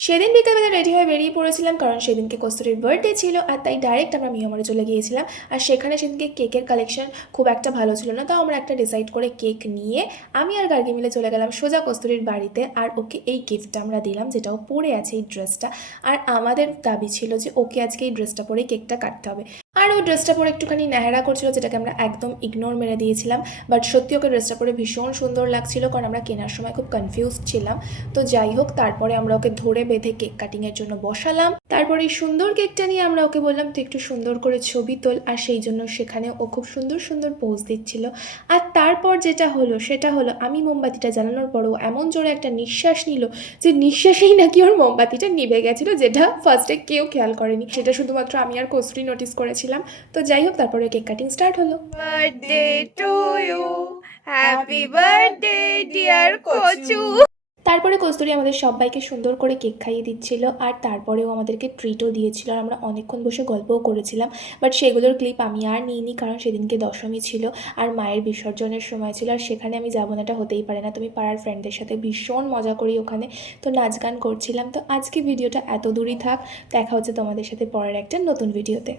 সেদিন বিকেলবেলা রেডি হয়ে বেরিয়ে পড়েছিলাম, কারণ সেদিনকে কস্তুরীর বার্থডে ছিল, আর তাই ডাইরেক্ট আমরা মিয়ামরে চলে গিয়েছিলাম। আর সেখানে সেদিনকে কেকের কালেকশন খুব একটা ভালো ছিল না, তাও আমরা একটা ডিসাইড করে কেক নিয়ে আমি আর গার্গি মিলে চলে গেলাম সোজা কস্তুরীর বাড়িতে। আর ওকে এই গিফটটা আমরা দিলাম, যেটা ও পরে আছে, এই ড্রেসটা। আর আমাদের দাবি ছিল যে ওকে আজকে এই ড্রেসটা পরে কেকটা কাটতে হবে। আর ও ড্রেসটা পরে একটুখানি ন্যাহারা করছিল, যেটাকে আমরা একদম ইগনোর মেরে দিয়েছিলাম। বাট সত্যি ওকে ড্রেসটা পরে ভীষণ সুন্দর লাগছিল, কারণ আমরা কেনার সময় খুব কনফিউজড ছিলাম। তো যাই হোক, তারপরে আমরা ওকে ধরে বেঁধে কেক কাটিংয়ের জন্য বসালাম। তারপরে এই সুন্দর কেকটা নিয়ে আমরা ওকে বললাম তুই একটু সুন্দর করে ছবি তোল, আর সেই জন্য সেখানে ও খুব সুন্দর সুন্দর পোজ দিচ্ছিল। আর তারপর যেটা হলো সেটা হলো, আমি মোমবাতিটা জ্বালানোর পরও এমন জোরে একটা নিঃশ্বাস নিল যে নিঃশ্বাসেই নাকি ওর মোমবাতিটা নিভে গেছিলো, যেটা ফার্স্টে কেউ খেয়াল করেনি, সেটা শুধুমাত্র আমি আর কস্তুরী নোটিস করেছিলাম। তো যাই হোক, তারপরে কেক কাটিং স্টার্ট হলো। Birthday to you, happy birthday dear কচু। তারপরে কস্তুরী আমাদের সবাইকে সুন্দর করে কেক খাইয়ে দিচ্ছিল, আর তারপরেও আমাদেরকে ট্রিটও দিয়েছিল, আর আমরা অনেকক্ষণ বসে গল্পও করেছিলাম। বাট সেগুলোর ক্লিপ আমি আর নিইনি, কারণ সেদিনকে দশমী ছিল আর মায়ের বিসর্জনের সময় ছিল, আর সেখানে আমি যাবো না, এটা হতেই পারে না। তুমি পাড়ার ফ্রেন্ডদের সাথে ভীষণ মজা করি ওখানে, তো নাচ গান করছিলাম। তো আজকে ভিডিওটা এত দূরই থাক, দেখা হচ্ছে তোমাদের সাথে পরের একটা নতুন ভিডিওতে।